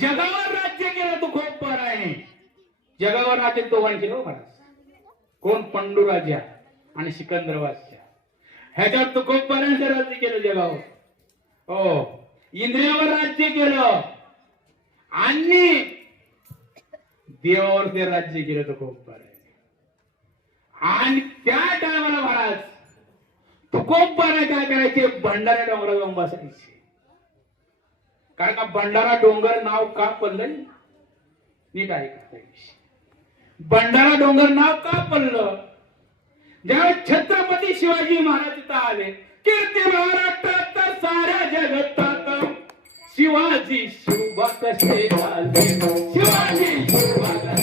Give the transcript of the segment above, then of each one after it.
जगावर राज्य केलं तो खूप बरं आहे. जगावर राज्य दोघांनी केलं हो कोण पंडू राजा? आणि सिकंदर वाजच्या ह्याच्यात तो राज्य केलं जगावर हो इंद्रियावर राज्य केलं. आणि देवावर ते राज्य केलं तर आणि त्या टायमाला महाराज तुकोबाने काय करायचे? भंडारा डोंगरावर जाऊन बसायचे. कारण का भंडारा डोंगर नाव का पडलं नीट ऐका भंडारा डोंगर नाव का पडलं? ज्या छत्रपती शिवाजी महाराज इथं आले. कीर्ती महाराष्ट्रात साऱ्या जगतात शिवाजी शिवबा कसे झाले? शिवाजी शिवबा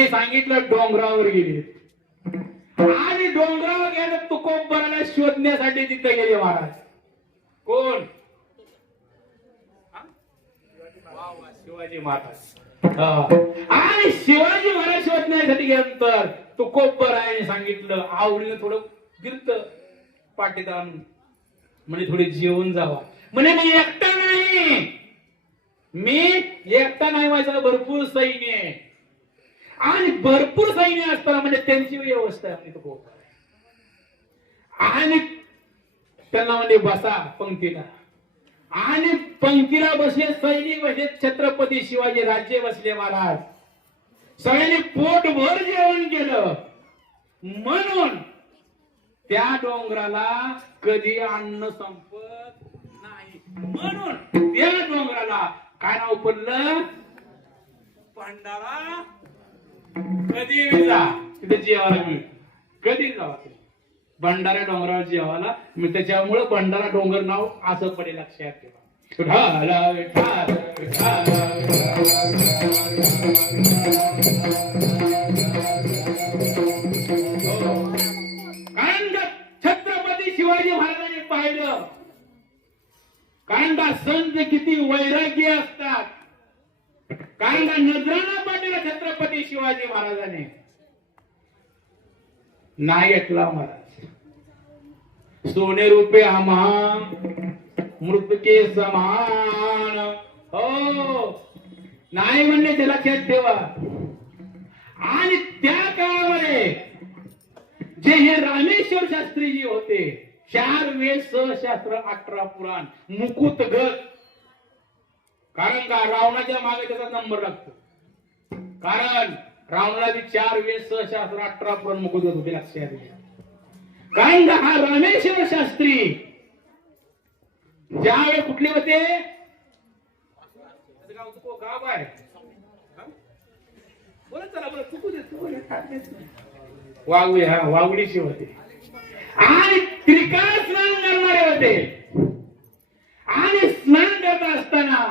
त्यांनी सांगितलं डोंगरावर गेले. आणि डोंगरावर गेलं तुकोबाराला शोधण्यासाठी तिथे गेले महाराज. कोण? शिवाजी महाराज. आणि शिवाजी महाराज शोधण्यासाठी गेल्यानंतर तुकोबरायाने सांगितलं आवडीनं थोडं गिरत पाटीत आणून. म्हणजे थोडे जेवून जावा. म्हणे मी एकटा नाही. मी एकटा नाही माझ्या भरपूर सैन्य आहे. आणि भरपूर सैन्य असताना म्हणजे त्यांची व्यवस्था आपली आणि त्यांना म्हणजे बसा पंक्तीला. आणि पंक्तीला बसले सैनिक बसले छत्रपती शिवाजी राज्य बसले महाराज. सगळ्यांनी पोटभर जेवण केलं. म्हणून त्या डोंगराला कधी अन्न संपत नाही. म्हणून त्या डोंगराला काय नाव पडलं? पांडारा कधी जा? तिथे जेवायला मिळत कधी जावा भंडारा डोंगरावर जेवायला. मी त्याच्यामुळे भंडारा डोंगर नाव असं पडेल लक्षात ठेवा कारण छत्रपती शिवाजी महाराजांनी पाहिलं. कारण का संत किती वैराग्य असतात. कारण का नजराना पाटील छत्रपती शिवाजी महाराजांनी. नाही महाराज सोने रूपे आम्हा मृतके समान. हो. नाही म्हणणे ते लक्षात ठेवा. आणि त्या काळामध्ये जे हे रामेश्वर शास्त्रीजी होते चार वेळ सहशास्त्र अठरा पुराण मुकुत गत कारण का? रावणाच्या मागे त्याचा नंबर लागतो. कारण रावणाला चार वेद सहशास्त्र अठरा पुराण मुकुत गत होते लक्षात घ्या. कारण का हा रामेश्वर शास्त्री ज्यावेळी कुठले होते? गाव आहे हा? बोला चला बोला चुकू दे चुकू दे. काय नाही. वाघुळे हा वाघुळीचे होते. आणि त्रिकाळ स्नान करणारे होते. आणि स्नान करत असताना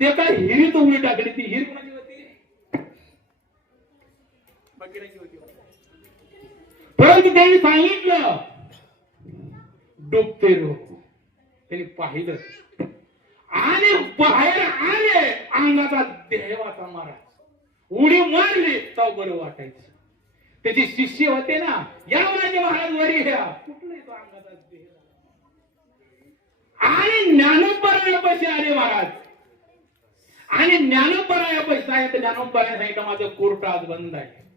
ते काय हिरीत उडी टाकली ती हिर परंतु त्यांनी सांगितलं डुबते रो त्यांनी पाहिलं. आणि बाहेर आले अंगाचा देवाचा महाराज उडी मारली तर बरं वाटायचं. त्याचे शिष्य होते ना या माझे महाराज वरी ह्या कुठलं अंगाचा देह आणि ज्ञानोपरायापाशी आले महाराज. आणि ज्ञानोपरायापाशी आहे तर ज्ञानोपराया सांगितलं माझं कोर्ट आज बंद आहे.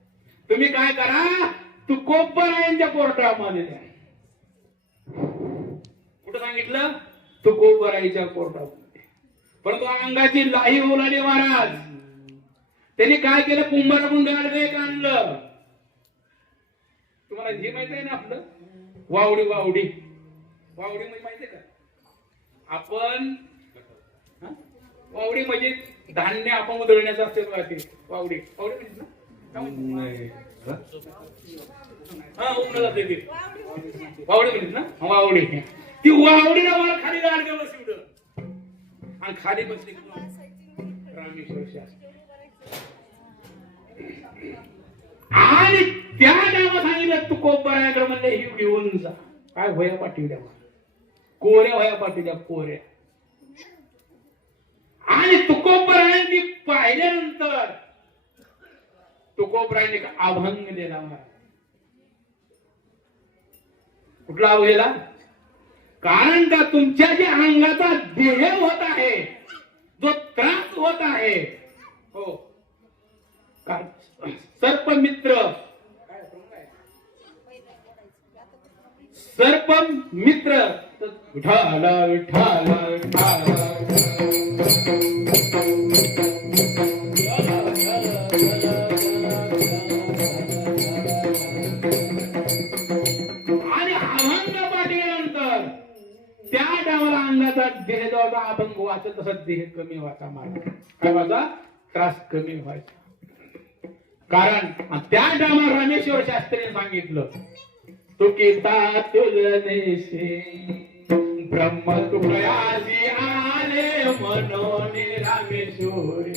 तुम्ही काय करा? तू कोपरायांच्या कोर्टामध्ये द्या कुठं सांगितलं? तू कोपराईच्या कोर्टामध्ये. परंतु अंगाची लाही ओलाडी महाराज. त्यांनी काय केलं? कुंभार गुंडाळ आणलं. तुम्हाला हे माहीत आहे ना आपलं? वावडी वावडी. वावडी म्हणजे माहिती का? आपण हा? वावडी म्हणजे धान्य आपण उधळण्याचं असते वावडी. वावडी म्हणजे ना हा वावडी म्हणजे ना वावडी ती वावडी मला खाली गाड शिवड आणि खाली बसली रामेश्वर शास्त्री आणि त्या देवा सांगितलं तू कोपराकडे म्हणजे हिव घेऊन जा काय वया पाठी द्या कोऱ्या वया पाठी द्या कोऱ्या आणि तुकोबरायांनी पाहिल्यानंतर तुकोबरायांनी एक अभंग दिला कुठला अवघेला कारण का तुमच्या जे अंगाचा देह होत आहे जो त्रास होत आहे हो. सर्प मित्र सर्प मित्र विठाला विठाला. टायमाला देह जेव्हा अभंग वाचत तसा देह कमी व्हायचा माझा काय व्हायचा? त्रास कमी व्हायचा. कारण त्या टायमाला रामेश्वर शास्त्रीने सांगितलं तू किता तुलनेशी ब्रह्म तुकयासी आले म्हणून रामेश्वरी.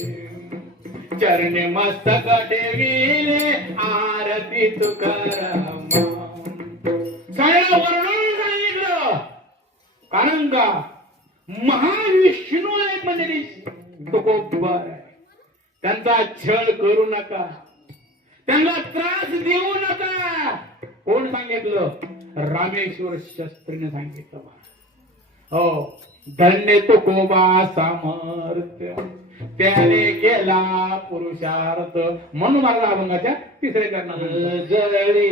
चरणे मस्तक ठेविले आरती तुकाराम सगळं वर्णन सांगितलं. कारण का? महाविष्णू आहेत म्हणजे त्यांचा छळ करू नका. त्यांना त्रास देऊ नका. कोण सांगितलं? रामेश्वर शस्त्रीने सांगितलं हो धन्य तुकोबा सामर्थ्य त्याने केला पुरुषार्थ. म्हणून मला अभंगाच्या तिसरे करणार जळी